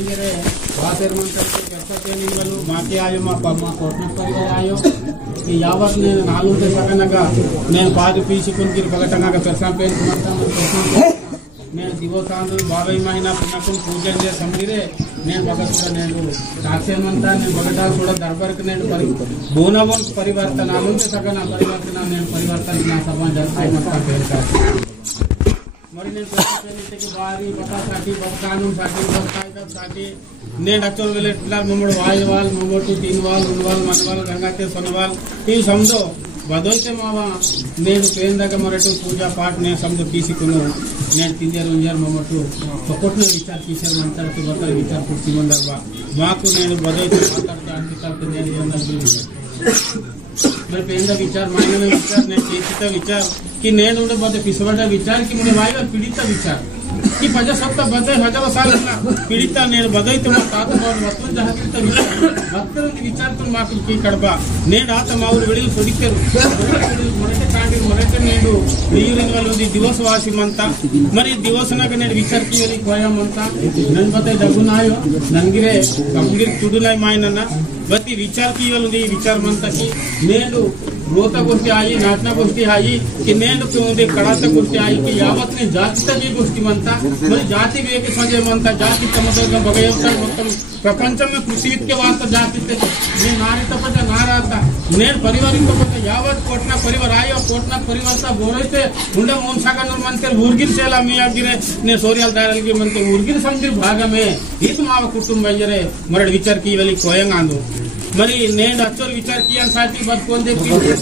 मेरे वासेर मंत्र करते निंगलु माके आयो मा कोटना परिवार आयो कि यावत ने नालू के सकनगा నేను పాది పీచుకుని బగటంగా పెర్సం పేన్ కుమంతాను నేను దివసాందు బాబై మహినా పునకు పూజ చే సందిరే నేను భగతుడ నేను సాక్ష్యమంతా నేను బగటాలు కూడా దర్బార్కి నేను బోనవన్ పరివర్తనాలు సకన పరివర్తన నేను పరివర్తన నా సమాజ సాయమంతా పేరుకా మరి నేను ప్రతినిధికి వారి బతాసాటి బతాను సాటి బతాయిద సాటి నేను అచ్చోల్ వెలే ఇట్లా మమ్మడు వాయవాల్ మమ్మడు తీన్వాల్ ఉన్వాల్ మనవాల్ గంగాతే సొనవాల్ ఈ సమదో బదోయితే మావా నేను పేందక మరటు పూజా పాఠ నేను సమదో తీసుకును నేను తింజర్ ఉంజర్ మమ్మటు సపోర్ట్ విచార్ కిషర్ మంతరకి బతల విచార్ కుర్తి మందర్బా మాకు నేను బదోయితే మాట్లాడతా అంటికల్తే నేను ఏమన్నా मैं पेंदा विचार मायने विचार ने केचिता विचार कि నేను బదే పిసవడ విచార్ కి మునే వాయిగా పీడిత విచార్ कि 50 सप्ताह बदे 1000 साल पीड़ित నేను బదైతే మా తాత బాబు మొత్తం జహకిత మొత్తం విచార్ తో మాకు కి కడబా నేను ఆత మా ఊరు వెడిలు పొడికెరు మనకే కాండి మనకే నేను నీరుని వాళ్ళు దివస్ వాసి మంత మరి దివసనక నేను విచార్ కి వెలి కోయా మంత నన్ బదే డగునాయో నన్గిరే కంగిర్ తుడునై మాయనన్న बती विचार की वाली विचार मनता की नेनु रोता गोष्टी आई नाटना गोष्टी आई कि नेनु क्यों कड़ाता गोष्टी आई कि यावत ने जाति तक गोष्टी मनता मैं जाति वे के संजय मनता जाति तमदर्ग बगयवता మొత్తం ప్రపంచం में पृथ्वी के वास्ते जाति थे मैं नारी तपज नाराता నేను परिवार तपज यावत कोटना परिवार आयो कोटना परिवार सा बोरैते मुंडा मोन सागन मनते ऊर्गिर सेला मी आगिरे ने सोरियल दारलगे मनते ऊर्गिर समझिर भाग में हित माव कुटुंब बयरे मरड विचार की वाली कोयंगांदो మరి నేను అచ్చోర్ విచార్ కియాన్ సాటి బతుకొందే బతుకొందే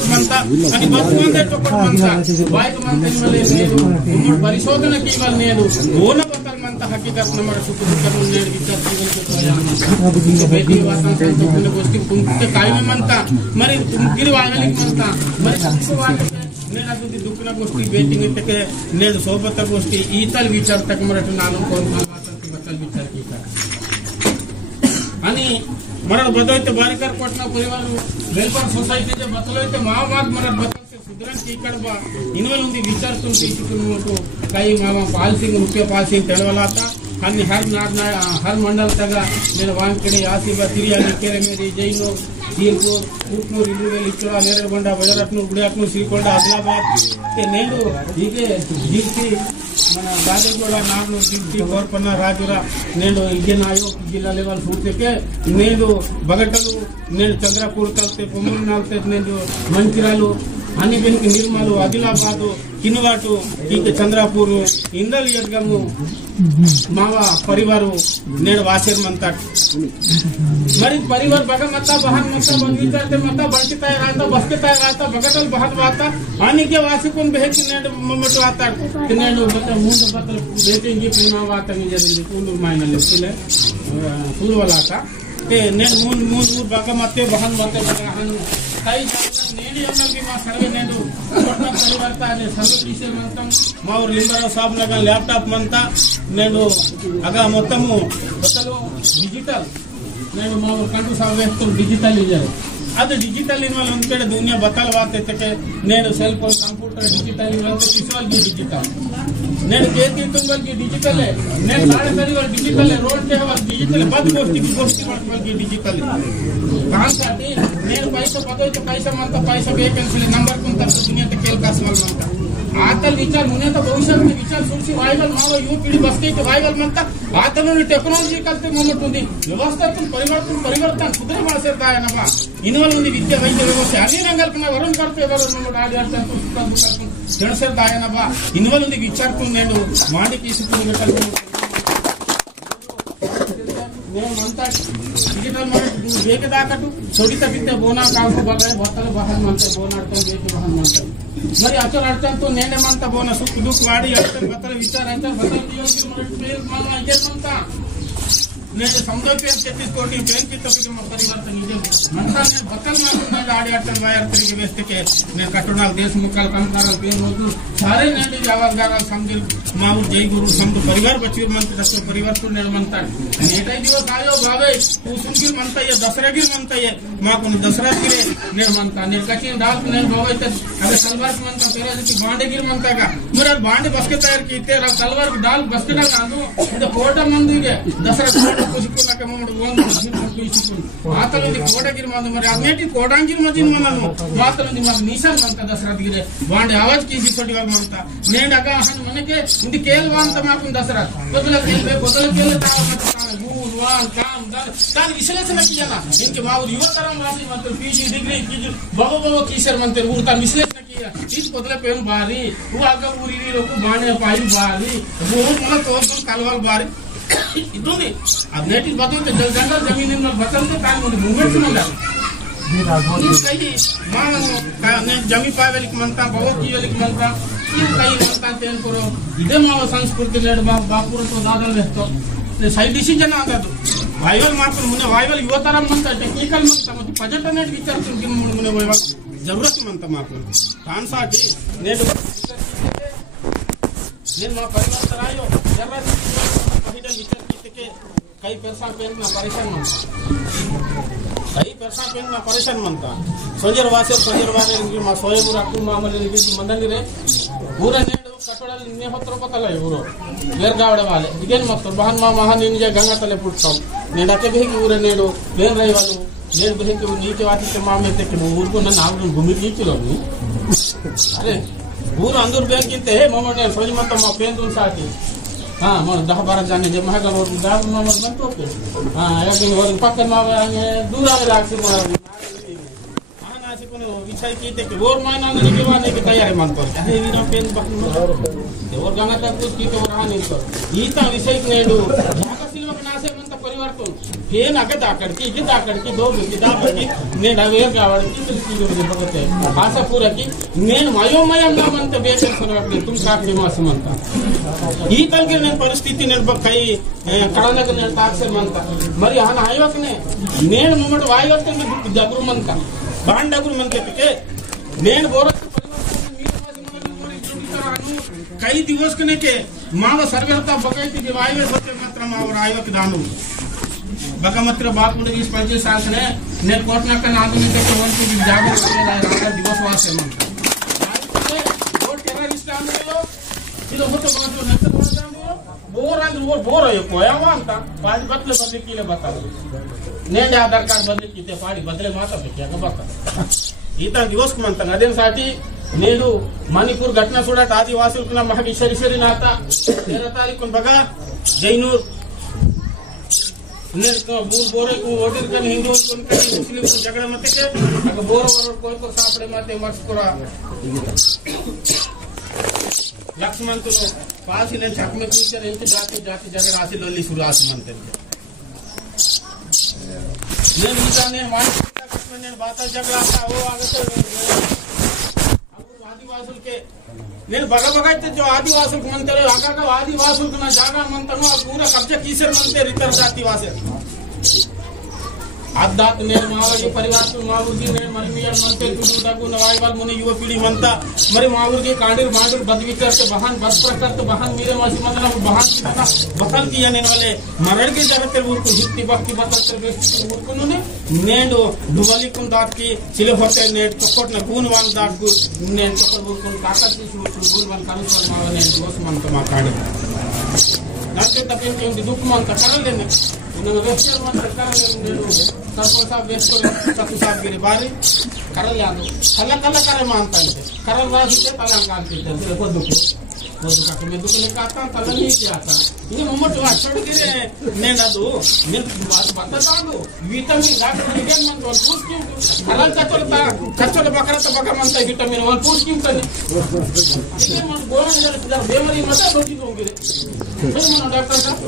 సుమంతా అని బతుకొందే టొకట్ మంతా వాయిక మంతని వలే నేను ఉమ్మడి పరిశోధన కీవల్ నేను ఓన బతల్ మంతా హకీకత్ నమర సుకుదుకను నేను విచార్ కివల్ బేటీ వాతం సంతోనే గోష్టి కుంటే కాయమే మంతా మరి కుంగిరి వాగలికి మంతా మరి కుంకు వాగలికి నేను అది దుఃఖన గోష్టి బేటింగ్ తకే నేను సోబత గోష్టి ఈతల్ విచార్ తక మరట నాను కోన్ మాతాకి బతల్ విచార్ కితా आणि मरड बदलते बारीकर कोटना परिवार वेलफेयर सोसाइटी जे बदलते मामाग मरड बदलते सुधरण की कड़बा इनवल उंदी विचार तुम తీసుకున్నట్టు కై మామ పాలసింగ్ ముఖ్య పాలసింగ్ తెలవలాతా అన్ని हर मंडल तक నేను వాంకడే ఆసిబా తిరియాలి కేరే మేరీ జైనో దీర్పూర్ ఉట్నూర్ ఇల్లువేలి ఇచ్చోడ నేరగొండ బజరత్నూర్ గుడియాత్నూర్ శ్రీకొండ ఆదిలాబాద్ తే నేను ఇగే జీర్తి మన బాదేగోడ నార్నూర్ జీర్తి కోర్పన్న రాజురా నేను ఇగేనాయో జిల్లా లెవెల్ పూర్తికే నేను బగటలు నేను చంద్రపూర్ కల్తే పొమ్మనాల్తే నేను మంచిరాలు అన్ని వెనుక నిర్మలు ఆదిలాబాద్ కినువాటు ఇంక చంద్రపూర్ ఇందల్ యడ్గము మావ పరివారు నేను వాసేర్ మంతా మరి పరివార్ బగ మతా బహన్ మతా బగీతాతే మతా బంటితాయ రాతా బస్కెతాయ రాతా బగటల్ బహన్ వాతా ఆనికే వాసికున్ బెహకి నేను మమ్మటు వాతా నేను బత మూడు బతలు బేటింగి పూనా వాతా నిజంది పూలు మైనలే పూలు వలాతా ते నేను మూడు బగ మతే బహన్ మతే బగహన్ కై నేను అన్నది మా సర్వే నేను కొట్న పరివర్త అనే సర్వే టీచర్ మంతం మా ఊరు లింబరావు సాబ్ నగర్ ల్యాప్టాప్ మంతా నేను అగా మొత్తము బతలు డిజిటల్ నేను మా ఊరు కంటు సావేస్తూ డిజిటల్ ఇయ్యారు అది డిజిటల్ ఇన్వాల్ ఉంటే దునియా బతల వాతే నేను సెల్ ఫోన్ కంప్యూటర్ డిజిటల్ ఇన్వాల్ విజువల్ डिजिटल నేను కేతి తుంగల్ की डिजिटल है నేను साढ़े परिवार डिजिटल है रोड के हवा डिजिटल बद गोष्टी वर्तवल की डिजिटल కాంతాటి నేను పైసా పదోయితే పైసా మంతా పైసా వేకెన్సీ నంబర్ కుంత దునియా తే కేల్ కాస్మల్ మంతా आतल विचार मुने तो भविष्य में विचार सुरक्षी वाइवल मावो युवा पीढ़ी बसके तो वाइवल मनता आतल टेक्नोलॉजी कलते मोमेंट ఉంది व्यवस्था परिवर्तन सुधरे मासेरता है नबा इनवल ఉంది విద్య వైద్య వ్యవస్థ అన్ని రంగాలకు వరం करते వరం मोमेंट ఆడి ఆడతాం సుఖం దుఃఖం జనసేరతా है नबा इनवल ఉంది విచారకు నేను మాడి తీసుకుని గటలు నేను మంతా డిజిటల్ మోడ్ వేకే దాకటు छोटी तबिते बोना काको बगय बतल बहन मनते बोनाडतो वेके बहन मनते మరి అచల్ అడతంతో నేనే మంతా బోన సుఖ దుఃఖ వాడి అడత బతల విచార అంత బతల దియోకి మన పేరు మన ఇదే మంతా నేను సముద్ర పేరు తెచ్చుకోటి పేరు చిత్తపికి పరివర్తన ఇది మంతా నేను భక్తులు మాత్రం ఆడి అట్టని వాయర్ తిరిగి వేస్తే నేను కట్టునాలు దేశ ముఖాలు కంకారాలు పేరు రోజు सारे ने जवाबदार समझ माऊ जय गुरु समझ परिवार बच्चे मनते दस परिवर्तन నేను मनता नेटा दिवस आयो बाबे पूसुंगी मनता ये दसरा गिर मनता ये मां को दसरा गिरे నేను मनता ने कची डाल నేను बाबे ते अरे सलवार मनता पेरा जी बांडे गिर मनता का मेरा बांडे बस के तैयार कीते रा सलवार डाल बस के ना कांदो ಇದು ಕೋಟ ಮಂದಿಗೆ ದಸರಾ ಕೋಟ ಕುಸಿಕೊಳ್ಳಕ ಮೂಡು ಒಂದು ಕುಸಿಕೊಳ್ಳು ಆತಲೊಂದಿ ಕೋಟ ಗಿರ್ ಮಂದ ಮರೆ ಅನೇಟಿ ಕೋಟಾಂಗಿರ್ ಮಜಿನ್ ಮನನು ಮಾತಲೊಂದಿ ಮಗ ನಿಶಾನ್ ಮಂತ ದಸರಾ ಗಿರೆ ಬಾಂಡೆ ಆವಾಜ್ ಕೀಸಿ ಕೊಟ್ಟಿವಾಗ ಮಂತ ನೇಡಗ ಹನ್ ಮನೆಗೆ ಇಂದಿ ಕೇಲ್ವಾ ಅಂತ ಮಾಕು ದಸರಾ ಬದಲ ಕೇಲ್ಬೆ ಬದಲ ಕೇಲ್ ತಾವ ಮತ ತಾನ ಗೂಲ್ ವಾನ್ ಕಾಮ್ ತಾನ ವಿಶ್ಲೇಷಣೆ ಕಿಯನ ಇಂಕೆ ಮಾವು ಯುವಕರಂ ವಾಸಿ ಮತ್ತು ಪಿಜಿ ಡಿಗ್ರಿ ಕಿಜಿ ಬಗಬಗ ಕೀಸರ್ ಮಂತೆ ಊರ್ ತಾ ವಿಶ್ಲೇಷಣೆ ಕಿಯ इस बदले पेन बारी वो आगे पूरी लोग बाणे पाई बारी वो मतलब तो कलवाल बारी इतनी अब नेटिव बातों पे जंगल जमीन में बदलते काम मुझे मूवमेंट में लगा कहीं माँ ने जमी पाए वाली मनता बहुत की वाली मनता ये कहीं मनता तेन करो इधर माँ संस्कृति लेड बापुर तो दादा लेतो सही डिसीजन आता तो वाइवल माँ को मुझे वाइवल युवताराम मनता टेक्निकल मनता मुझे पर्यटन नेट विचार तुम मुझे वाइवल जरूरत मनता माँ को कांसाटी नेट నేను మా పరివర్తన రాయో జర్రా పహిడ విచార్ కితే కై పెర్సా పెన్ నా పరేషాన్ మంతా కై పెర్సా పెన్ నా పరేషాన్ మంతా సోజర్ వారే మా సోయము రక్కు మామూలు నిగి మందని రే ಊರ ನೇಡು ಕಟ್ಟಡಲ್ ನಿನ್ನೆ ಹೊತ್ರ ಪತಲ್ಲ ಇವರು ಬೇರ್ಗಾವಡ ವಾಲೆ ಇದೇನ್ ಮತ್ತರು ಬಹನ್ ಮಾ ಮಹಾ ನಿನ್ಗೆ ಗಂಗಾ ತಲೆ ಪುಟ್ಟಾವ್ नेडाके बेहकी ಊರ ನೇಡು ಬೇನ್ ರೈವಾಲು నేను बेहकी नीचे वाती मामे ते ಊರು को ನನ್ನ ಆವ್ರು ಗುಮಿ नीचलो नी अरे ಊರು अंदर बेन किते मोमटे सोज मत मा पेन दून साथी हां मन 10-12 जाने जे महगा रोड दाब मामर बन तो पे हां याकिन वर पक्कन मा दूर आवे लागसी मा आनासी कोनो विषय कीते के और मायना नहीं के वाने के तैयारी मन कर अरे वीरा पेन बकन और गंगा तक कुछ कीते और हानि कर ఈతా విషయ నేడు జాగశీలక నాసే మంత పరివర్తన पेन आके दाकड़की दो किताब की నేను అవేర్ కావడానికి తిరిగి బగతే భాష పూరకి నేను మయోమయం నామంత బేకర్సనట్టు तुम సాక్షి మాసమంత ఈ తల్కి నేను పరిస్థితి నేను బక్కై కడనక నేను తాక్సే మంత మరి ఆన ఆయోకనే నేను మొమట వాయోతే జబరు మంత బాండగురు మంతకే నేను బోరస్ कई दिवस कने के माव सर्वेता बगैती के वायवे होते मात्र माव आयोक दानु बगा मात्र बात मुझे 25 साल से ने कोटना का नाम में के वन की जागरूक के राजा दिवस वासे मन वो टेररिस्ट आंदोलन ಇದು ಹೊತ್ತು ಮಾತ್ರ ನೆತ್ತ ಬೋರ್ ಅಂದ್ರೆ ಬೋರ್ ಅಯ್ಯೋ ಕೋಯವ ಅಂತ ಪಾಡಿ ಬದಲೆ ಬದಲಿಕಿಲೆ ಬತ್ತಾರು ನೇಂಡೆ ಆಧಾರ್ ಕಾರ್ಡ್ ಬದಲಿಕಿತೆ ಪಾಡಿ ಬದಲೆ ಮಾತಾಡಬೇಕು ಯಾಕ ಬತ್ತ ఈత దివస్ మంత అదేసాటి నేడు మణిపూర్ ఘటన చూడట ఆదివాసులకు మహావిశ్వరి నాత 13 తారీఖు బగా జైనూర్ ने बूर बोरे को ऑर्डर कर हिंदू को मुस्लिम को झगड़ा मत के अगर बोर और कोई को सापड़े माते मस्कुरा लक्ष्मण तो पास ने छक में फ्यूचर इनके जाति झगड़ा आसी लोली शुरुआत मनते ने मिटा ने मान लक्ष्मण ने बात झगड़ा था वो आगे तो आदिवासी के నేను బగబగైతే जो आदिवासी को मनते आगा आदिवासी को ना जागा मनतनो पूरा कब्जा कीसर मनते रितर जातिवासी आदात ने मावजी परिवार को मावजी ने मरमिया मनते दुदगु नवाईवाल मुनि युवा पीढ़ी मनता मरे मावजी कांडीर मांडीर बदविचार से बहन बदप्रकार तो बहन मेरे मासी मनना बहन की ना बखल किया ने वाले मरण के जगत ऊर को हित्ती भक्ति बतल बेस्ट ऊर को ने नेंडो दुबली कुन दात की सिले होते ने टकोट ने खून वान दात को ने टकोट ऊर को ताकत की खून वान कान पर मावने दोस्त मन तो मा कांड नाते तपेन के दुख मन का करल लेने उन्हें वेस्टर मन सरकार ने सरपोसा वेस्टर तक साहब गिरे बारी करल यादो कला करे मानता है करल राज के तला कांति है वो दुख का मैं दुख लेकर आता तला नहीं किया आता ये मोमट वा छोड़ गिरे ने दादू मैं बात बता दो विटामिन डॉक्टर विज्ञान मन तो पूछ क्यों हलाल कचोल बकरा तो बकरा मनता है विटामिन वन पूछ क्यों करने ये मन बोलने जरा बेमारी मत रोटी दोगे रे मन डॉक्टर साहब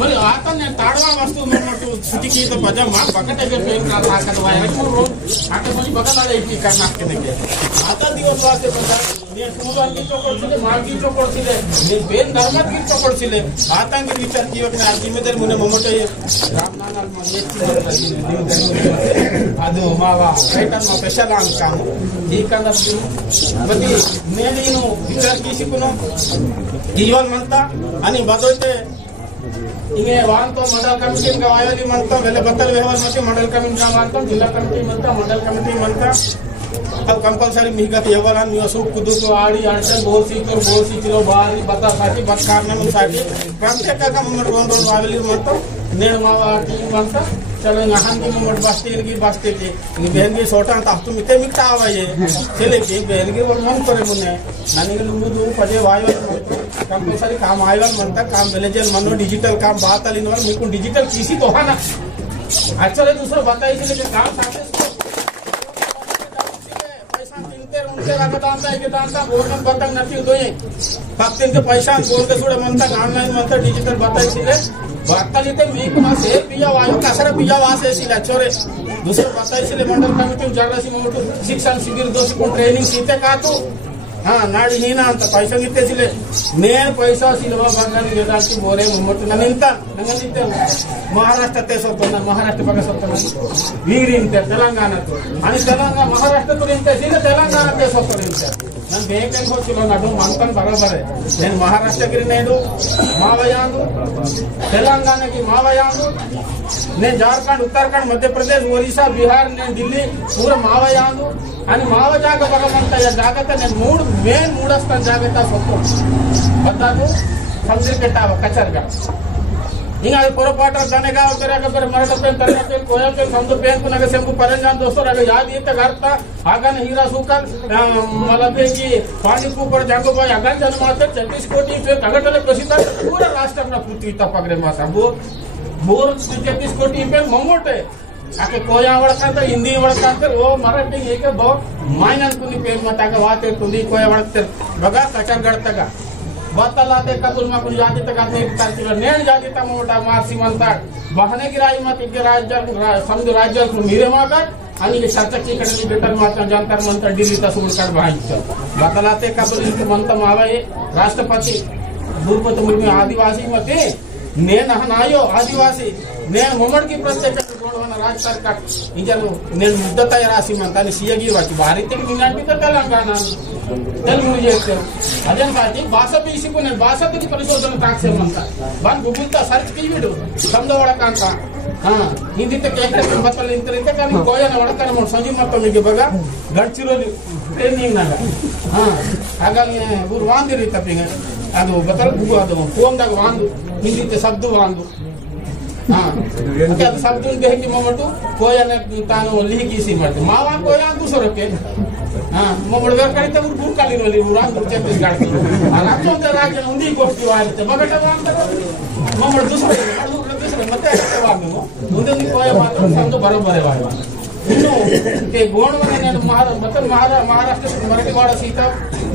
మరి ఆతనే తాడవా వస్తువు మొన్నట్టు సుటికి తో పజమా బకట పెన్ కా తాకత వాయకు आता कोणी बघा की करणार के आता दिवस वाचे सूर्यांगीचो ಕೊಡ್ತಿದೆ ಮಾರ್ಗೀಚೋ ಕೊಡ್ತಿದೆ ಬೇನ್ ಧರ್ಮಗೀಚೋ ಕೊಡ್ತಿದೆ ಆತಂಗೆ ವಿಚಾರ ಜೀವಕ್ಕೆ ಜಿಮ್ಮೆದಾರಿ ಮುನೆ ಮೊಮ್ಮಟ ರಾಮನಾಲ್ ಅದು ಮಾವ ರೈಟನ್ మా ಸ್ಪೆಷಲ್ ಅಂಕಾಮು ಈ ಕಂದದ್ದು ಬದಿ ನೇನು ವಿಚಾರ ಕೀಸಿಕುನು ಜೀವನ್ ಮಂತ आणि बदलते ಹಿಂಗೆ ವಾಂತೋ ಮಂಡಲ್ ಕಮಿಟಿ ವಾಯಲಿ ಮಂತ ವೆಲ್ಲ ಬತ್ತಲ್ ವ್ಯವಹಾರ ಮತ್ತೆ ಮಂಡಲ್ ಕಮಿಟಿ ವಾಂತೋ ಜಿಲ್ಲಾ ಕಮಿಟಿ ಮಂತ ಮಂಡಲ್ ಕಮಿಟಿ ಮಂತ अब कंपल्सरी मिगत एवरान असुक कुदुक आडी अडचण बोलसी किलो बारी बतासाठी बत कारणासाठी प्रत्येकाचा मम्मट गोंधळ वावली म्हणतो नेण मावा टीम म्हणता चलो नहान की मम्मट बसते की बेहनगी सोटा ता तुम्ही ते मिक्ता आवाये चले की बेहनगी वर मन करे मुने ನನಗೆ ಲುಂಗುದು ಪದೇ ವಾಯವ कंपल्सरी काम आयवन म्हणता काम विलेजल मनो डिजिटल काम बात आलीनवर मिकून डिजिटल किसी तो हा ना actually दुसरं बतायचं की काम साथे उनसे दाता बोर्ड बतक नथी दोये फक्त इनके पैसा बोर्ड के सुडे म्हणता ऑनलाइन म्हणता डिजिटल बतायছিলে बतालिते मीक मासे पिया वायू कसरा पिया वासे सिला चोरे दुसरे बतायছিলে मंडल कमिटी जर्नसी मोठू शिक्षण शिबिर दोसी को ट्रेनिंग सीते का तू हाँ नाडी हीना ಅಂತ पैसा गित्तेছিলে ನೇರ पैसा ಸಿಲ್ವಾ ಬಂಗಾರಿ ಗೆದಾತಿ ಬೋರೆ ಮೊಮ್ಮಟ್ಟು ನನ್ನಿಂತ ನಂಗಂದಿತ್ತೆ महाराष्ट्र ते सोतोना महाराष्ट्र बघा सोतोना वीरिंते तेलंगाणा तो आणि तेलंगाणा महाराष्ट्र तो इंते सीने तेलंगाणा ते सोतोरिंते ನಾನು ಬೇಕೇ ಹೋಗ್ತಿಲ್ಲ ನಡು ಮಂತನ್ ಬರಬರೆ నేను మహారాష్ట్రకి నేను మావయాందు తెలంగాణకి మావయాందు నేను జార్ఖండ్ ఉత్తరాఖండ్ మధ్య ప్రదేశ్ ఒరిస్సా బిహార్ నేను ఢిల్లీ पूरा మావయాందు आणि माव जाग बघा या जागत నేను మూడు స్థాన జాగత సొత్తు బతాదు समझ के टाव कचरगा ಹಿಂಗ ಪೊರಪಾಟ ದನೆಗಾ ಕರೆಗ ಬರ ಮರಡ ಪೆನ್ ತರಕ ಕೋಯ ಪೆನ್ ಸಂದು ಪೆನ್ ಕುನಗ ಸೆಂಬು ಪರಂಜಾನ್ ದೋಸ್ತೋ ರಗ ಯಾದ್ ಈತ ಗರ್ತ ಆಗನ ಹೀರಾ ಸುಕಲ್ ಮಲಬೇಗಿ ಪಾಣಿಪು पर जागो भाई अगन जनमाते 36 कोटी पे कगटले प्रसिद्ध पूरा राष्ट्र अपना पृथ्वी तपगरे मासा बोर 36 कोटी पे ममोटे आके कोया वळकंत हिंदी वळकंत ओ मराठी एक बहु मायनन कुनी पेन मताಗ वाते तुली कोया वळकते बघा कचर गडतगा बतलाते कतुल मा कुनी जाती तक ने तारकीला नेण जाती ता मोठा मारसी म्हणतात बहने गिराई मत इगे राज्य समज राज्य मिरे मागत आणि शासकीय कडे बेटर मात्र जानकार म्हणतात दिल्लीचा सोडकार बाहायचं बतलाते कतुल इनके म्हणता मावे राष्ट्रपति द्रौपदी मुर्मू आदिवासी मते నేను నాయో ఆదివాసి నేను మొమ్మడికి ప్రత్యేక గోడవన రాజ్ సర్కార్ ఇంజను నేను ముద్దత రాసి మంతాని సియగి వచ్చి భారతీయ నిన్నటి తెలంగాణ తెలుగు చేస్తారు అదే సాటి భాష బీసికు నేను భాషకి పరిశోధన తాక్షేమంత బాన్ గూగుల్ తా ಸರ್ಚ್ ಕಿವಿಡು ಸಮದವಳಕಂತ ಹಿಂದಿ ಕೇಳ್ತಾರೆ ಮತ್ತಲ್ಲಿ ಇಂತರಿತೆ కానీ ಗೋಯನ ಒಳಕನ ಮಾಡಿ ಸಂಜೆ ಮತ್ತೊಂದಿಗೆ ಬಗ ಗಡ್ಚಿರೋಲಿ ಟ್ರೈನಿಂಗ್ ನಾಗ ಹಾಗಾಗಿ ಊರು ವಾಂದಿರಿ ತಪ್ಪಿಗೆ ಅದು ಬತ್ತಲ ಅದು ಫೋನ್ದಾಗ ವಾಂದು ಹಿಂದಿ ಶಬ್ದ ವಾಂದು ಅದು ಶಬ್ದ ಬೇಕಿ ಮೊಮ್ಮಟ್ಟು ಕೋಯನ ತಾನು ಲಿಹಿಗಿಸಿ ಮಾಡ್ತೀವಿ ಮಾವ ಕೋಯ दूसरोके ಮೊಮ್ಮಡು ಕಡಿತ ಊರು ಬೂರ್ಕಾಲಿರೋಲಿ ಊರಾಂದು ಛತ್ತೀಸ್ಗಢ ರಾಜ್ಯ ರಾಜ್ಯ ಉಂದಿ ಗೋಷ್ಠಿ ವಾಗುತ್ತೆ ಬಗಟ ವಾಂತಾರೆ ಮೊಮ್ಮಡು दूसरे ಮತ್ತೆ ವಾಂದು ಮುಂದೆ ಕೋಯ ಮಾತ್ರ ಶಬ್ದ ಬರೋಬರೇ ವಾಯ ಇನ್ನು ಗೋಣವನ್ನ నేను महाराष्ट्र मराठी वाड़ा सीता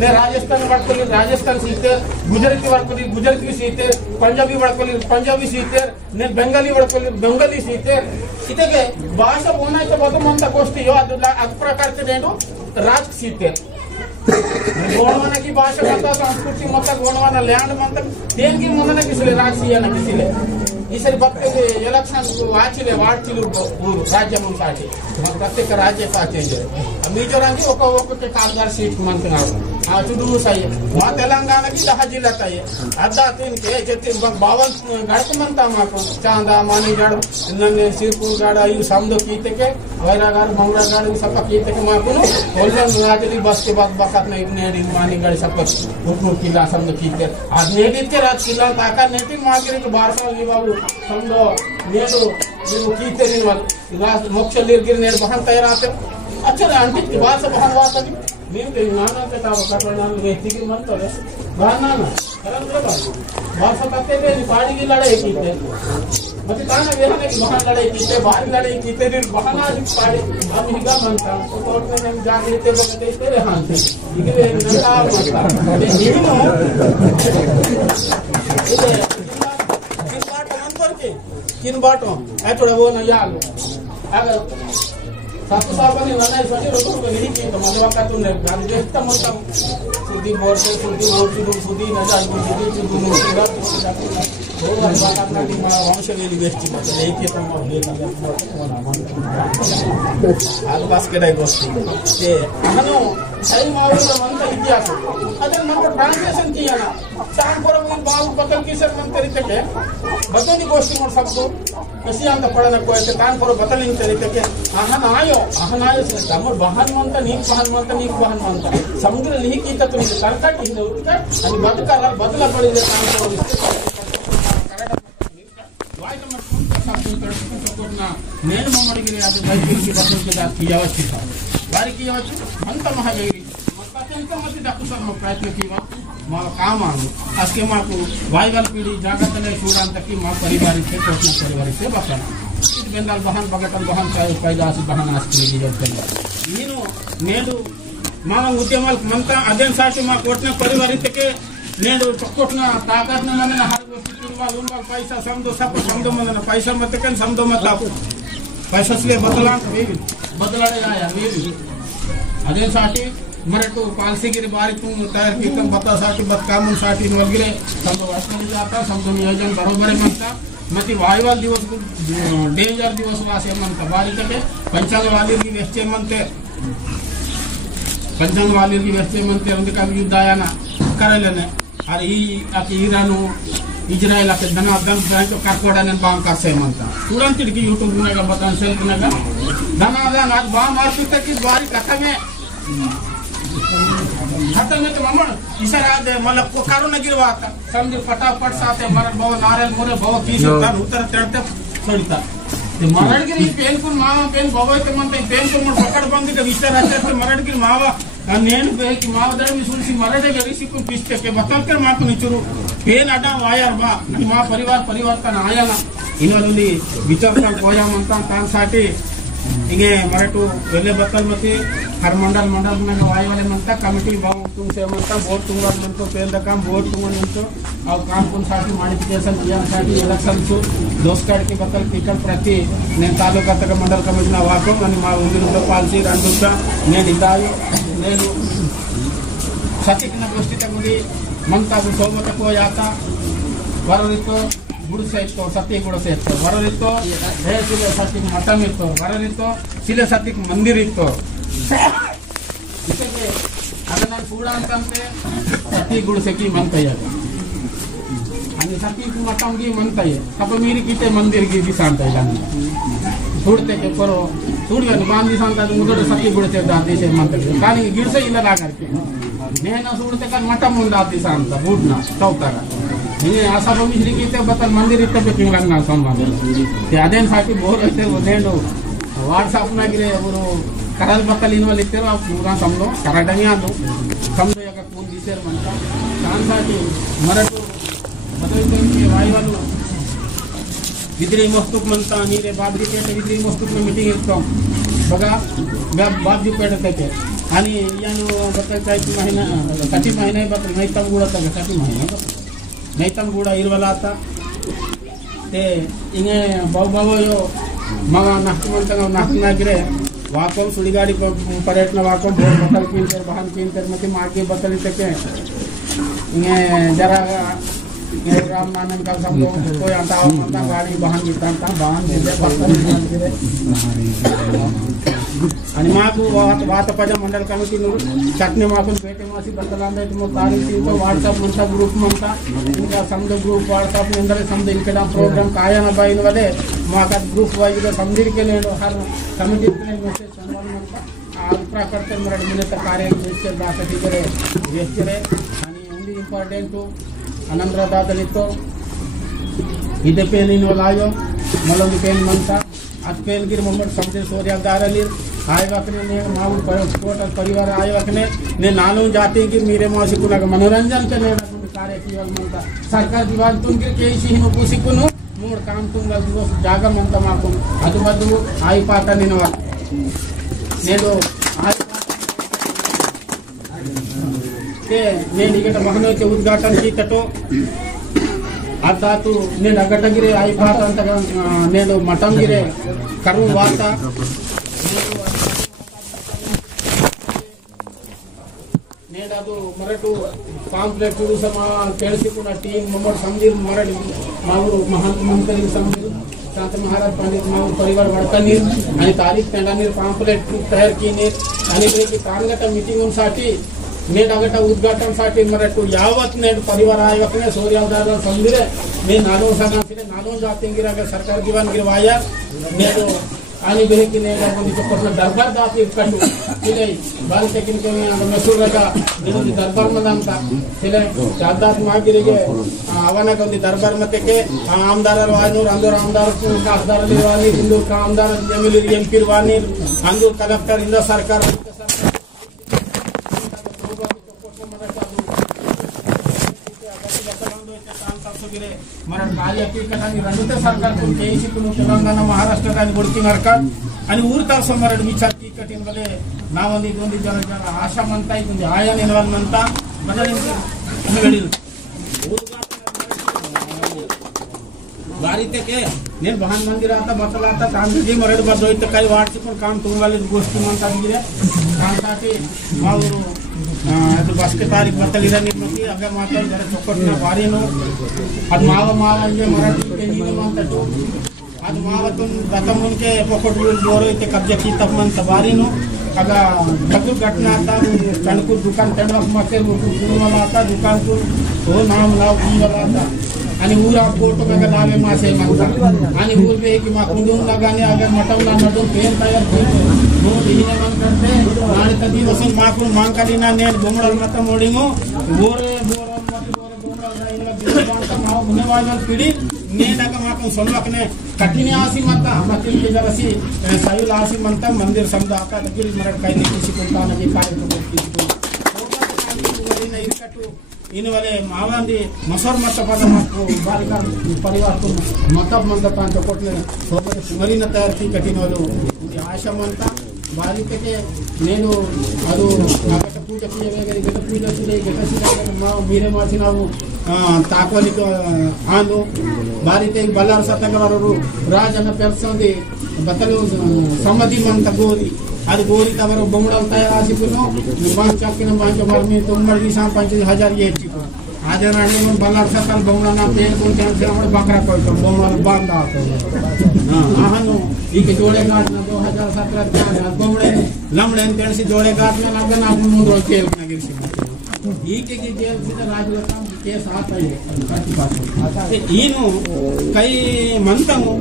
ने राजस्थान वाड़कोली राजस्थान सीते गुजराती वाड़कोली गुजराती सीते पंजाबी वाड़कोली पंजाबी सीते ने बेंगाली वाड़कोली बेंगाली सीते इतके भाषा बोलायचं बघ गोष्टी अद प्रकारचे నేను राज सीते गोणवाना की भाषा मत संस्कृति मत गोणवाना लैंड मत देनकी मनने किसले राजसीय न किसले ಈ ಸರಿ ಬರ್ತದೆ ಎಲೆಕ್ಷನ್ ವಾಚಿಲೆ ವಾಡ್ತಿಲು ಊರು ರಾಜ್ಯ ಮುಂಸಾಟಿ ಪ್ರತ್ಯೇಕ ರಾಜ್ಯ ಸಾಚೇಂಜೆ ಮಿಜೋರಾಂಗಿ ఒక్కొక్క కాల్దార్ సీట్ మంటున్నారు ఆ చుడూ సై మా తెలంగాణకి 10 జిల్లా తాయి అద్దా తిన్కే చెత్తి బావన్ గడకమంతా మాకు చాందా మానిగడ నన్నే సిర్పూర్ గడ ఈ సమదో కీతకే వైరాగారు మంగళగారు సప కీతకే మాకు కొల్లం రాజలి बस के बाद बकत में नेडी मानिगड सप उठू किला समदो कीते आ नेडीचे राज किला ताका नेटी मागिरी तो 12 साल बाबू समदो नेडू ನೀವು ಕೀತೆ ನೀವು ಮೋಕ್ಷ ನಿರ್ಗಿರಿ ನೇಡು ಬಹನ್ ತಯಾರಾತೆ अच्छा अंटित बात से बहन बात है ನೀವು ನಾನಾ ಅಂತ ತಾವ ಕಟ್ಟಣ ವೇತಿಗೆ ಮಂತರೆ ಬಾನಾನ ಕರಂದ್ರೆ ಬಾಸ ಕತ್ತೆ ಪಾಡಿಗೆ ಲಡಾಯಿ ಕೀತೆ ಮತ್ತೆ ತಾನ ವೇಹನೆ ಬಹನ್ ಲಡಾಯಿ ಕೀತೆ ಬಾರಿ ಲಡಾಯಿ ಕೀತೆ ದಿನ ಬಹನ ಪಾಡಿ हम हिगा मनता तो कोर्ट में हम जागृति बनते तेरे हाथ ಈಗ ನಂತಾ ಮಂತ ನೀನು ಇದೆ किन बाटो है थोड़ा वो न याद अगर satu sahabat yang nana iswani rotu ke ini kita masalah kartun deh kan dia kita mau sudi borse sudi nada sudi mudah bahwa bakat nanti malah wangsa ini besti macam ini kita mau lihat aku pas kedai gosti anu saya mau manta idiak ada manta transaction kiana चार पर अपन बाल बदल की sir मन तरीके के बदल दी गोष्ठी मोर सब तो कैसे अंत पड़ना कोई ते कान पर बदल इन तरीके के आहन आयो से हमर बहन मनता नीक बहन मनता समुद्र लिहि की त तुम सरकार की न उठता अनि बदला पड़ी जे कान पर वाय नंबर सब सपोर्ट ना నేను మమ్మడికి అది బైకి బదల్ के दात किया వచ్చి बारी किया వచ్చి अंत महागैरी अत्यंत मत दక్కుతారు మా ప్రయత్నం కివా మా కామాను అస్కే మాకు వాయిగల్ పీడి జాగ్రత్తలే చూడంతకి మా పరివారికే తోచిన పరివారికే బక్కన ఇది బెందాల్ బహన్ బగటం బహన్ పైదాసి బహన్ ఆస్తి చెప్తాను నేను మా ఉద్యమాలకు మంతా అదేం సాటి మా కొట్టిన పరివారికే నేను కొట్టిన తాకట్న మన హర్ వస్తు వాళ్ళు పైసా సమదో మన పైసా మతకన్ సమదో మత पैसा से बदलाने आया अदे साटी मरटू पालसीगिरी बारी तुम तयार कीर्तन बता साटी बतकामून साटी वगैरे समझो वास्तव जाता समझो नियोजन बरोबर म्हणता मती वायवाल दिवस डेंजर दिवस वासे म्हणता बारी तके पंचांग वालीर्गी वेस्टे म्हणते पंचांग वालीर्गी वेस्टे म्हणते अंदका युद्ध आया ना करायला अरे ई आके इरानो इजराइल आके धनाधन बैंक कार्पोडाने बांग करसे म्हणता तुरंत की यूट्यूब में का बता सेल में का धनाधन आज बांग मारती तक की बारी खत्म है तो मम्मण इसरा दे मतलब को कारो न गिरवाता समझ फटाफट साथे मरण बहु नारायण मोरे बहु की होता उत्तर तड़ते छोड़ता ते मरण गिरी पेन को मावा पेन बहु ते मनते पेन को मोर पकड़ बंद के विचार आते मरण गिरी मावा నేను బేకి మావదరం చూసి మరడే గరిసికు పిస్తే బతల్కే మాకు నిచురు పేన్ అడా వాయర్ బా అని మా పరివర్తన ఆయాన ఇనలుంది విచారణ పోయామంతా కాన్ సాటి ఇంగే మరటు వెల్లే బతల్ మతి హర్ మండల్ में वायवाले मनता कमिटी बाव तुम से मनता वोट तुंगा मनतो पेन द काम वोट तुंगा मनतो और काम कोन साटी मॉडिफिकेशन किया साटी इलेक्शन सु दोस कार्ड के बतल टिकट प्रति ने तालुका तक मंडल कमिटी ना वाको अनि मा उंदिरो पालसी रणदुष्टा ने दिताई నేను సతికిన గోష్ఠితముడి మంతాగు సోమతకు యాత వరరితో ಗುಡಿಸೈತೋ ಸತಿ ಗುಡಿಸೈತೋ ವರರಿತೋ ರೇಸಿಲೆ ಸತಿಗೆ ಮಠಂ ಇತ್ತು ವರರಿತೋ ಶಿಲೆ ಸತಿಗೆ ಮಂದಿರ ಇತ್ತು ಇದಕ್ಕೆ ಅದನ್ನ ಕೂಡ ಅಂತಂದ್ರೆ ಸತಿ ಗುಡಿಸಕ್ಕೆ ಮಂತಯ್ಯ आणि सती मठम की मंतಯ್ಯ तब मीरी कीते मंदिर की दिशांत है చూడితే చెప్పరు చూడని బాంది సంతాది ముదర సత్తి గుడితే దాదేశే మంత్రి కానీ గిడిసే ಇಲ್ಲ లాగర్కి నేను చూడితే కానీ మఠం ఉందా దిశాంత బూడ్న చౌకర ini asal misri kita batal मंदिर इत्ते बेकिंगना संबंध ते अदेन साटी बोर అయితే నేను వాట్సాప్ నగిరే ಅವರು ಕರಲ್ ಬತ್ತಲ್ ಇನ್ವಾಲ್ ಇತ್ತರೋ ಪೂರಾ ಸಮಲೋ ಕರಡನಿ ಅದು ಸಮಲೋ ಯಾಕ ಕೂನ್ ದಿಸೇರ್ ಮಂತ ಕಾನ್ ಸಾಟಿ ಮರಟು बदलते के वायवालू विद्री मस्तूक म्हणता नीरे बाबरी पेट विद्री मस्तूक में मीटिंग इतो बघा बाबजी पेट ते आणि यानो बतायचा की महिना 30 महिने बत नैतम गुडा तक 30 महिने नैतम गुडा इरवला आता ते इंगे बाव यो मग नाक म्हणता नाकना गिरे वाकोम सुळीगाडी पर्यटन वाकोम बोर बतल किंतर वाहन किंतर मते मागे बतल ते इंगे जरा राम नानक का सब लोग कोई आता माता गाड़ी वाहन निकालता वाहन दिले बतल आणि मागू वात पजा मंडल कमिटी नु चटने मागून पेटे मासी बदलांदे तुम तारीखी तो व्हाट्सएप म्हणता ग्रुप म्हणता इनका समझ ग्रुप व्हाट्सएप निंदरे समझ इनका प्रोग्राम कायना बाइन वले माका ग्रुप वाइज समझिर के ले हर कमिटी के मेसेज संवाद म्हणता अभिप्राय करते मरड मिले कार्य वेस्टर बाकी करे वेस्टरे आणि ओनली इंपॉर्टेंट टू अनंतर दादलितो इधे पेन इनवलायो मलंग पेन मनता आज पेन गिर मोहम्मद समझे सोरिया दारलीर आय वकने ने माउंट पर परिवार आय वकने ने नालो जाते कि मेरे मासी कुना मनोरंजन के ने कार्य किवल मनता सरकार दिवान तुम के केसी हिनो पूसी कुनु मोर काम तुम दिवस जागा मनता माको अदु बदु आय पाता निनवा नेदो आय ते నేను ఇక్కడ మహనోచ ఉద్ఘాటన చేతటో అదాతు నేను అగటగిరే అయిపాత అంత నేను మఠంగిరే కర్మ వార్త मराठू पाम्पलेट केळसिकुंड टीम मम्मड समझी मराठी मावरू महंत मंत्री समझी शांत महाराज पंडित मावू परिवार वडकनीर आणि तारीख तेंडानीर पाम्पलेट तयार कीनीर आणि तानगट मीटिंगसाठी नेट उद्घाटन साठी मराठू यावत नेट परिवार आयोगने सूर्योदय समझे मैं नानों सगा नानों जाते सरकार दीवान गिरवाया नेट आणि बेहकी ने दरबार दाती कಟ್ಟು तिले बारी तेकिन के मसूर का इनोंदी दरबार मದಂತ तिले जागदात मागिरिगे ಅವನ ಕೊಂದಿ दरबार मते के आमदार वानूर अंदर आमदार खासदार वानी हिंदू आमदार एमएलए एमपी वानी अंदर कलेक्टर इंद सरकार मराठ कार्य सरकार तेलंगाणा महाराष्ट्र बुड़की आणि ಊರ್ತಾಸ ಮರಡ್ ವಿಚಾರ ಟಿಕೆಟಿನ ಬಲೆ ನಾವೊಂದು ಇದೊಂದು ಜನ ಆಶಾ ಮಂತ ಇಕೊಂದು ಆಯಾ ನಿಲ್ವನ್ ಮಂತ ಮಜಲಿಂದ ಹೇಳಿದ್ರು बारी के నేను बहान मंदिर आता बसला आता तांदजी मरड बदोयत काही वाटचिकून काम तुम्हाला गोष्टी म्हणतात गिरे कामसाठी मावरू ಅದು ಬಸ್ಕೆ ತಾರೀಖು ಬತ್ತಲಿರ ನಿಮ್ಮಿ ಅಗ ಮಾತಾಡ ಜರ ಚೊಕ್ಕಟ್ನ ಬಾರಿನೋ ಅದು ಮಾವ ಅಂದ್ರೆ ಮರಾಠಿ ನೀನು ಅಂತಟ್ಟು ಅದು ಮಾವತ್ತು ಗತಮುನ್ಕೆ ಪೊಕಟು ಬೋರೈತೆ ಕಬ್ಜಾ ಕೀತಪ್ಪಂತ ಬಾರಿನೋ ಅಗ ಬದ್ದು ಘಟನಾ आता तणकू दुकान तेंडवा माके कुणवाला आता दुकान को तो नाम लाव कुणवाला आता आणि ऊर फोटो में लावे मासे मागता आणि ऊर पे की मा कुंडून लगाने अगर मटवला नडून पेन तयार दो दीने मन करते आणि कधी वसून माकून मांकालीना ने बोमडल मत मोडिंगो बोरे बोरम मत बोरे बोमडल राईला बिलबांತ माव मुनेवाजन पिडी नेनाಗ माकून सोनवकने कठिन आसी मत मतिल के जरसी सायुल आसी मंत मंदिर समझ आता तगिल मरड काही किसी कोणता नगे कार्यक्रम किसी को इरकटू इन वाले मावांदी मसर मत पद मत बालिका परिवार को मतब मंदप ಅಂತ ಕೊಟ್ಲೆ ಸೋಬರೆ ಸುಮರಿನ ತಯಾರಿಸಿ ಕಟ್ಟಿನವರು ಈ ಆಶಾ ಮಂತ ಬಾಲಿಕೆಗೆ నేను ಅದು ನಾಗಟ ಪೂಜೆ చేయవేగರಿ ಗಟ ಪೂಜೆ ಸಿಲೆ ಗಟ ಸಿಲೆ ನಾವು ಮೀರೆ ಮಾಸಿ ನಾವು ತಾಕೋಲಿಕ ಆಂದು ಬಾರಿತೆ ಬಲ್ಲಾರ ಸತ್ತಂಗರವರು ರಾಜನ ಪೆರ್ಸಂದಿ ಬತಲು ಸಮ್ಮದಿ ಮಂತ ಗೋರಿ ಅದು ಗೋರಿ ತವರ ಬೊಮ್ಮಡಲ್ ತಯಾರಾಸಿಪುನು ಬಾಂಚ ಚಕ್ಕಿನ ಬಾಂಚ ಬರ್ಮಿ ತುಮ್ಮಡಿ ಸಾ 5000 ಹೆಚ್ಚಿಪು ಆಜರ ಅಣ್ಣ ಬಲ್ಲಾರ ಸತ್ತಲ್ ಬೊಮ್ಮಡನ ಪೇನ್ को ध्यान से हमर बकरा कोई तो बೊಮ್ಮಡल बांध आतो आहानु ಈಗ ಜೋಳೆ ಘಾಟ್ ನ 2017 ನ ಬೊಮ್ಮಡೆ ಲಂಬಡೆ ಅಂತ ಹೇಳಿಸಿ ಜೋಳೆ ಘಾಟ್ ನ ಲಗ್ನ ನಾವು ಮುಂದೆ ಕೇಲ್ ನಗಿರಿಸಿ ಈಕೆಗೆ ಜೇಲ್ ಸಿದ ರಾಜರತ್ನ ಕೇಸ್ ಆತಾ ಇದೆ ಪ್ರತಿಪಾದನೆ ಏನು ಕೈ ಮಂತಮು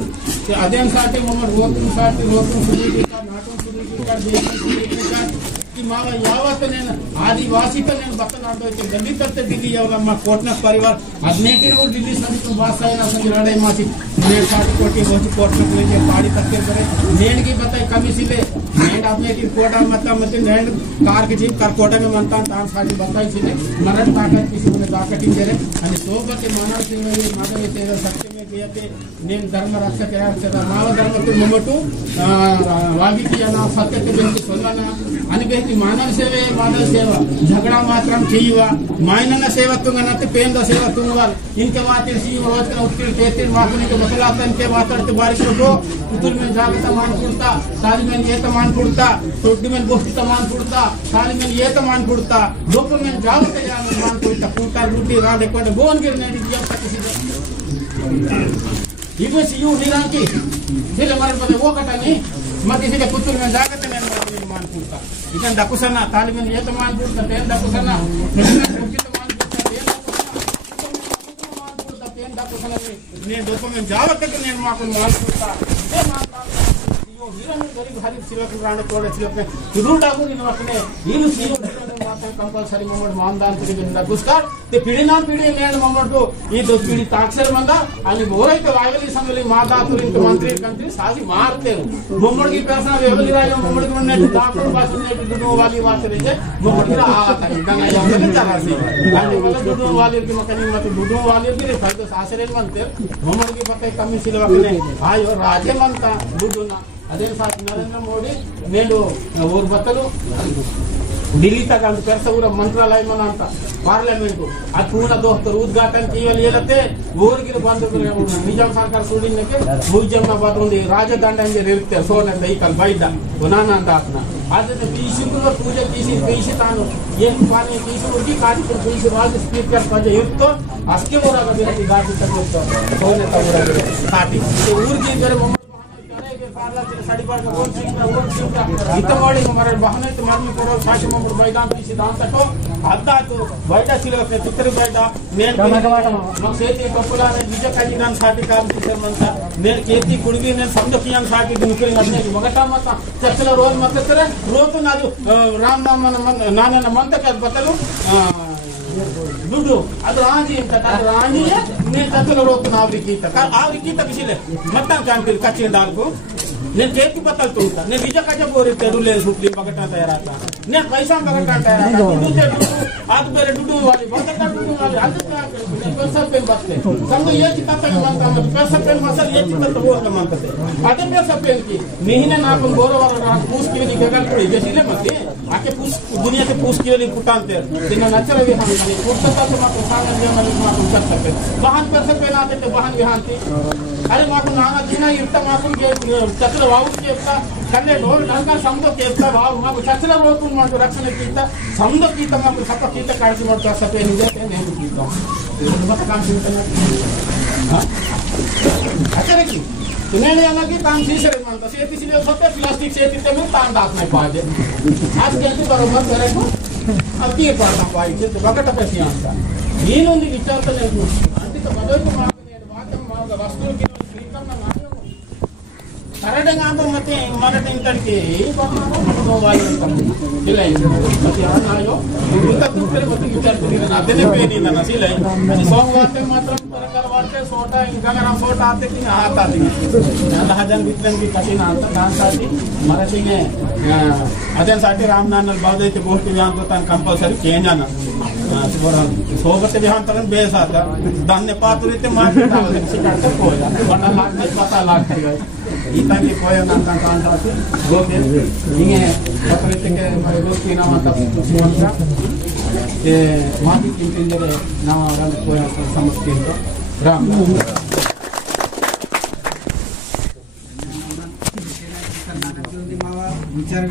ಅದೇನ್ ಸಾಟಿ ಮೊಮ್ಮಡ್ ರೋತು ಸಾಟಿ ರೋತು ಸುರಿಗಿ ನಾಟೋ ಸುರಿಗಿ ದೇಶಿ की मावा यावत नेन आदिवासी तो नेन बतनाडो के दिल्ली तक दिल्ली यावला कोटना परिवार 18 और दिल्ली सभी तो बासायना संग लड़ाई मासी ने 60 कोटी होची कोटना के पाड़ी तक के करे नेन की बताई कमी सिले नेन आपने की कोटा मत नेन कार के जीप कर कोटा में मनता तान साडी बताई सिले मरण ताकत किसी ने ताकत करे आणि सोबत मानव सिंह ये मानव तेरा सत्य में गया के नेन धर्म रक्षक है सदा माव धर्म के मोमटू वागी की ना सत्य के बेंकी सोलाना आणि मानव सेवा झगड़ा मात्रम चीवा मायनन सेवा तुंगनते पेंद सेवा तुंगवाल इनके वातिर सी रोज का उत्तिर तेतिर माकने के बसलातन के वातरते बारिश को उतुल में जागता मान पुड़ता साल में ये तमान पुड़ता तोड्डी में गोष्ट मान पुड़ता साल में ये तमान पुड़ता लोक में जागते या मान पुड़ता पुड़ता रूटी राडे कोडे बोन गिरने दिया किसी इबे सी यू निरांकी दिल हमारे बने वो कटा नहीं मत किसी के पुतुल में जागते नहीं मान पुड़ता इधर दकुसना तालिब में ये तो मान पुड़ता पेन दकुसना इसमें रोटी तो मान पुड़ता पेन दकुसना मान पुड़ता पेन दकुसना ने डॉक्यूमेंट जावत के ने मान पुड़ता ये मान यो हिरन गरीब हरी सिलक राणे कोड़े सिलक इधर डाकू इन वकने इनु सियो माता कंपल्सरी मोमड मानदान तिरिगिंदा गुस्कार ते पिढीना पिढी नेण मोमड तो ಈ ದೊ ಪಿಡಿ ತಾಕ್ಷರ ಬಂದ ಅಲ್ಲಿ ಬೋರೈತೆ ವಾಗಲಿ ಸಮಲಿ ಮಾತಾತುರಿಂತ ಮಂತ್ರಿ ಕಂತ್ರಿ ಸಾಗಿ ಮಾರ್ತೇರು ಮೊಮ್ಮಡಿಗೆ ಪೇಸನ ವೆವಲಿ ರಾಜ ಮೊಮ್ಮಡಿಗೆ ಮಣ್ಣೆ ಡಾಕ್ಟರ್ ಬಾಸು ನೆಟ್ ದುಡು ವಾಲಿ ವಾಸರಿಗೆ ಮೊಮ್ಮಡಿಗೆ ಆತ ಇದಂಗ ಯಾವಲೆ ತರಾಸಿ ಅಲ್ಲಿ ವಲ ದುಡು ವಾಲಿಗೆ ಮಕನಿ ಮತ ದುಡು ವಾಲಿಗೆ ಫೈದ ಸಾಸರೇನ್ ಮಂತೇರು ಮೊಮ್ಮಡಿಗೆ ಬತ್ತೆ ಕಮ್ಮಿ ಸಿಲವಕನೆ ಆಯೋ ರಾಜೆ ಮಂತ ದುಡುನ ಅದೇ ಸಾತ್ ನರೇಂದ್ರ ಮೋದಿ ನೇಡು ಊರ್ ಬತ್ತಲು दिल्ली तक अंत पेरसगुरा मंत्रालय मन अंत पार्लियामेंट ಅದು ಪೂರ್ಣ ದೋಸ್ತರು ಉದ್ಘಾಟನೆ ಕೀವಲ್ಲಿ ಹೇಳತ್ತೆ ಊರಿಗೆ ಬಂದು ನಿಜಾಮ್ ಸರ್ಕಾರ ಸುಡಿನಕ್ಕೆ ಮುಜಮ್ನ ಬಾತೊಂದು ರಾಜದಂಡ ಹಂಗೆ ಇರುತ್ತೆ ಸೋನ ದೈಕಲ್ ಬೈದ ನಾನ ಅಂತ ಆತ್ನ ಆದ್ರೆ ಪೀಸಿಂದು ಪೂಜೆ ಪೀಸಿ ತಾನು ಏನು ಪಾನಿ ಪೀಸಿ ಹೋಗಿ ಕಾರ್ಯಕ್ರಮ ಪೀಸಿ ರಾಜ ಸ್ಪೀಕರ್ ಪಂಜ ಇರುತ್ತೋ ಅಷ್ಟೇ ಊರಾಗ ಬೇರೆ ಗಾಡಿ ತಗೊಳ್ತೋ ಸೋನೆ ತಗೊಳ್ಳಿ ಕಾಟಿ ಊರಿಗೆ ಬೇರೆ ಬಹನೈತೆ ಮರ್ಮಿ ಕೊಡೋ ಸಾಕ್ಷಿ ಮಮ್ಮಡು ಬೈದ ಪೀಸಿದ ಅಂತಟೋ ಅದ್ದಾತು ಬೈಡ ಸಿಲೋಕೆ ಚಿತ್ರ ಬೈಡ నేను సేతి కప్పులానే నిజకాji ನಾನು ಸಾಟಿ ಕಾಂಪಿಟೇಷನ್ నేను కేతి కుడిగి నేను సందకియాన్ సాటి దునికరి నన్నే మగట మత చర్చల రోజు మతకರೆ రోజు నాదు రామ్ నామ నాన్న మంతక బతలు ದುಡ್ಡು ಅದು ರಾಂಜಿ ಅಂತ ರಾಂಜಿ నేను చర్చల రోజు ఆవిరికీత బిసిలే మొత్తం కాంపిల్ కచ్చిందాలకు నేను కేతి బతలు తోంతా నేను నిజకాజ పోరితే రులే సుప్లి బగట తయారata నేను పైసా బగట తయారata దుడ్డు ಅದು ಬೇರೆ ದುಡ್ಡು ವಾಲಿ ಬಗಟ ದುಡ್ಡು ವಾಲಿ ಅದಕ್ಕೆ ಪೆರ್ಸಪೆನ್ ಬತ್ತೆ ಸಂಗ ಏಕಿ ತತ್ತಗೆ ಮಂತ ಪೆರ್ಸಪೆನ್ ಮಸಲ್ ಏಕಿ ತತ್ತ ಹೋಗ ಮಂತತೆ ಅದೇ ಪೆರ್ಸಪೆನ್ की महीने ना अपन बोरो वाला पूछ के लिए गगल पड़ी जैसे मत आके पूछ दुनिया के पूछ के लिए कुटांते दिन नचर भी हम नहीं कुटता तो मत सागर में मत कर सकते वाहन पೆರ್ಸಪೆನ್ आते तो वाहन विहांती अरे माको नाना दिना इर्ता माको के चक्र वाउ के कन्ने ढोल ढंगा समदो के वाउ माको चक्र रोतु माको रक्षणे कीता समदो कीता माको सप कीता काळजी ಮಾಡ್ತಾ ಪೆರ್ಸಪೆನ್ ಇದೆ ನೇನು कीता मत काम हां अचानक तुम्हें अलग काम सीसरे मानता से इसलिए होते प्लास्टिक से इतने में तान दास नहीं पाजे आज कैसे बरोबर करे को अब ये पड़ना पाए तो बगट पे सियांता ಏನೊಂದು ವಿಚಾರದಲ್ಲಿ ಅಂತಿಕ ಮೊದಲು ಮಾತನೆ ಮಾತಮ್ಮ ವಸ್ತು ಶ್ರೀಕರಣ ಮಾಡಿ ಕರಡಂಗ ಮತ್ತೆ ಮರಟ ಇಂತಕ್ಕೆ ಇಲ್ಲ ಮತ್ತೆ ಯಾರು ಇಂತ ಕೂತ್ರೆ ಮತ್ತೆ ವಿಚಾರಿಸ್ತೀನಿ ಅದನ್ನೇ ಪೇನಿ ನನ್ನ ಸಿಲೈ ಅದು ಸೋಮವಾರ ಮಾತ್ರ ಪ್ರಕಾರ ವಾರ್ತೆ ಸೋಟ ಇಂಗನ ಸೋಟ ಆತೆ कि आता थी 10000 वितरण की कठिन आता दानसाठी मराठीने अद्यांसाठी रामनानल बावदैते गोष्टी व्यांतोतान कंपल्सरी केंजान सोबत व्यांतन बेस आता धान्य पातुरीते मार्केट सिकाडते पोया बटा लाख पता लाख इतांगी पोया ನಂತ ಕಾಂತಾತಿ ಗೋಕೆ ಹಿಂಗೆ ಪತ್ರಕ್ಕೆ ಗೋಸ್ತಿ ನಾಮ ತಪ್ಪಿಸುವಂತ ಮಾಹಿತಿ ಇಂಜಿನಿಯರ್ ನಾವು ಅವರಲ್ಲಿ ಪೋಯ ಸಮಸ್ಯೆ ಅಂತ ರಾಮ್ विचार